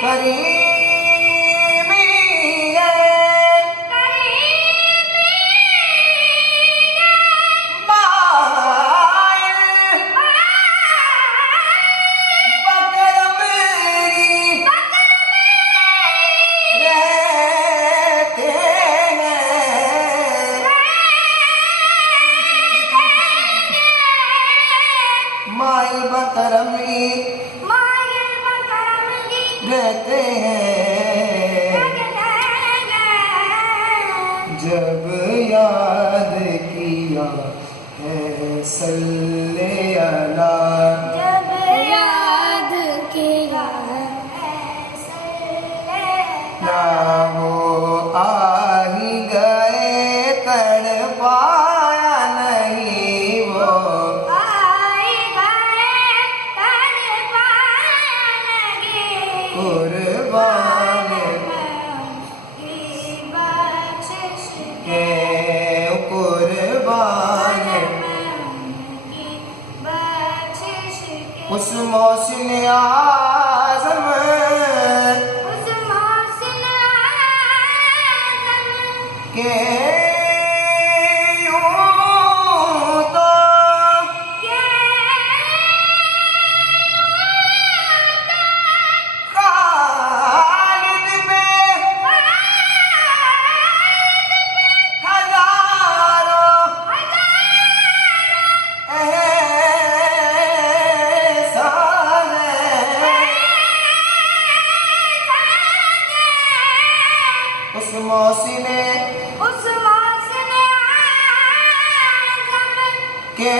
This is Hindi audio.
करीमी है माइल बकरम रहते हैं माइल बकरम रहते हैं जब याद किया है सल्ले अला जब याद किया है सल्ले ना हो आ ही गए तड़पाया नहीं वो आई गए तड़पाने लगे कुर्बान की बख्शिश के कुर्बान की बख्शिश उस मौसम आज़म उस मौसम आज़म के यूं तो खालिद पे हजारों एहसान है उस मौसम उस मौसम आज़म के